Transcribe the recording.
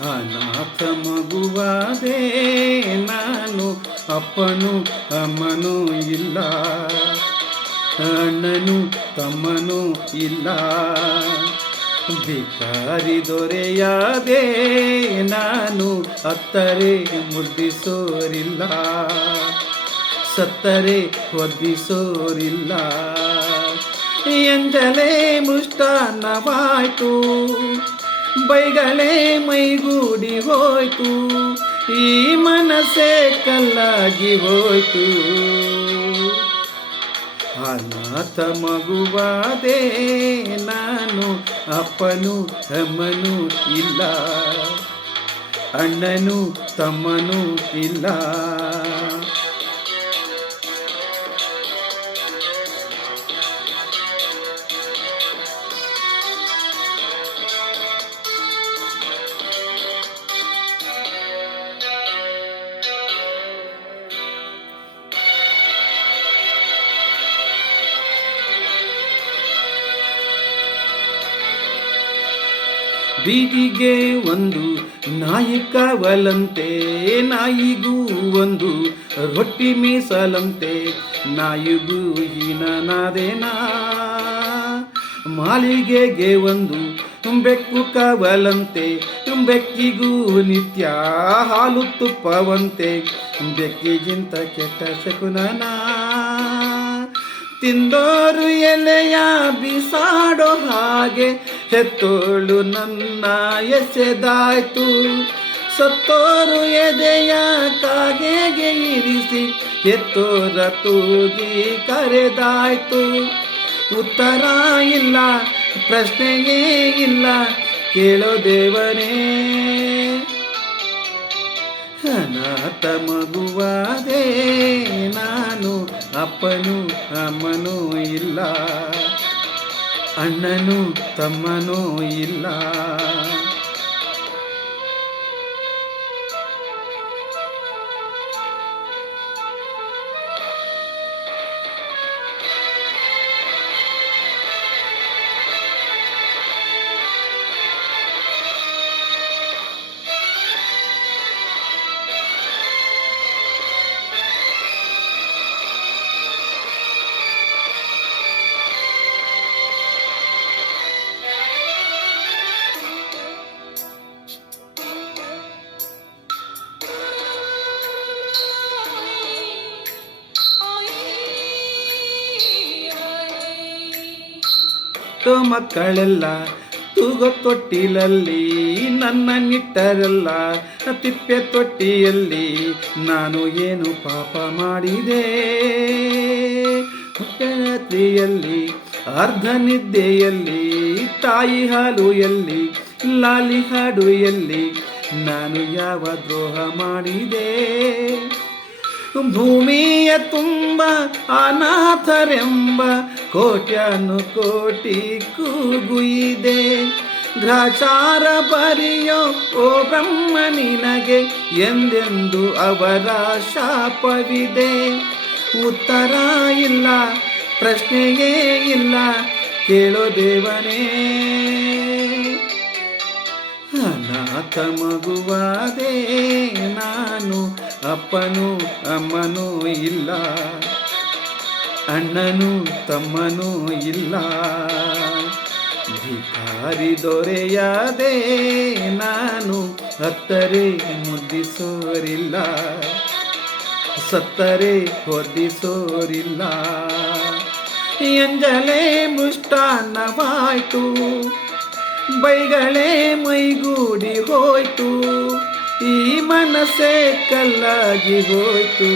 ಅನಾಥ ಮಗುವಾದೇ ನಾನು ಅಪ್ಪನು, ಅಮ್ಮನೂ ಇಲ್ಲ. ಅಣ್ಣನು, ತಮ್ಮನು ಇಲ್ಲ. ಭಿಕಾರಿ ದೊರೆಯಾದೆ, ನಾನು ಅತ್ತರೆ ಮುದ್ದಿಸೋರಿಲ್ಲ ಸತ್ತರೆ ಒದ್ದಿಸೋರಿಲ್ಲ. ಎಂದಲೇ ಮೃಷ್ಟಾನ್ನವಾಯ್ತು. ಬೈಗಳೇ ಮೈಗೂಡಿ ಹೋಯ್ತು, ಈ ಮನಸ್ಸೇ ಕಲ್ಲಾಗಿ ಹೋಯ್ತು. ಅನಾಥ ಮಗುವಾದೇ ನಾನು, ಅಪ್ಪನು ಅಮ್ಮನು ಇಲ್ಲ, ಅಣ್ಣನು ತಮ್ಮನು ಇಲ್ಲ. ಬೀದಿಗೆ ಒಂದು ನಾಯಿ ಕಾವಲಂತೆ, ನಾಯಿಗೂ ಒಂದು ರೊಟ್ಟಿ ಮೀಸಲಂತೆ, ನಾಯಿಗೂ ಹೀನನಾದೇನಾ? ಮಾಲಿಗೆಗೆ ಒಂದು ತುಂಬೆಕ್ಕು ಕವಲಂತೆ, ಬೆಕ್ಕಿಗೂ ನಿತ್ಯ ಹಾಲು ತುಪ್ಪವಂತೆ, ಬೆಕ್ಕಿಗಿಂತ ಕೆಟ್ಟ ಶಕುನನಾ? ತಿಂದೋರು ಎಲೆಯ ಬಿಸಾಡೋ ಹಾಗೆ ಹೆತ್ತೋಳು ನನ್ನ ಎಸೆದಾಯ್ತು. ಸತ್ತೋರು ಎದೆಯ ಕಾಗೆಗೆ ಇರಿಸಿ, ಎತ್ತೋರ ತೂಗಿ ಕರೆದಾಯ್ತು. ಉತ್ತರ ಇಲ್ಲ, ಪ್ರಶ್ನೆಯೇ ಇಲ್ಲ, ಕೇಳೋ ದೇವನೇ ಅನಾಥ ಮಗುವಾದೆ, ನಾನು ಅಪ್ಪನು ಅಮ್ಮನೂ ಇಲ್ಲ. ಅಣ್ಣನು ತಮ್ಮನೂ ಇಲ್ಲ. ಎಷ್ಟೋ ಮಕ್ಕಳೆಲ್ಲ ತೂಗ ತೊಟ್ಟಿಲಲ್ಲಿ, ನನ್ನ ನಿಟ್ಟರಲ್ಲ ತಿಪ್ಪೆ ತೊಟ್ಟಿಯಲ್ಲಿ. ನಾನು ಏನು ಪಾಪ ಮಾಡಿದೆ? ರಾತ್ರಿಯಲ್ಲಿ ಅರ್ಧ ನಿದ್ದೆಯಲ್ಲಿ, ತಾಯಿ ಹಾಲು ಎಲ್ಲಿ ಲಾಲಿ ಹಾಡು ಎಲ್ಲಿ ನಾನು ಯಾವ ದ್ರೋಹ ಮಾಡಿದೆ? ಭೂಮಿಯ ತುಂಬ ಅನಾಥರೆಂಬ ಕೋಟ್ಯಾನು ಕೋಟಿ ಕೂಗುಯಿದೆ. ಗ್ರಾಚಾರ ಬರಿಯೋ, ಓ ಬ್ರಹ್ಮ, ನಿನಗೆ ಎಂದೆಂದು ಅವರ ಶಾಪವಿದೆ. ಉತ್ತರ ಇಲ್ಲ, ಪ್ರಶ್ನೆಯೇ ಇಲ್ಲ, ಕೇಳೋ ದೇವನೇ. ಅನಾಥ ಮಗುವಾದೆ, ನಾನು ಅಪ್ಪನು ಅಮ್ಮನೂ ಇಲ್ಲ. ಅಣ್ಣನು ತಮ್ಮನೂ ಇಲ್ಲ. ಭಿಕಾರಿ ದೊರೆಯಾದೆ, ನಾನು ಹತ್ತರೆ ಮುದ್ದಿಸೋರಿಲ್ಲ. ಸತ್ತರೆ ಹೊದಿಸೋರಿಲ್ಲ ಎಂಜಲೇ ಮೃಷ್ಟಾನ್ನವಾಯ್ತು. ಬೈಗಳೇ ಮೈಗೂಡಿ ಹೋಯ್ತು ಈ ಮನಸ್ಸೇ ಕಲ್ಲಾಗಿ ಹೋಯ್ತು.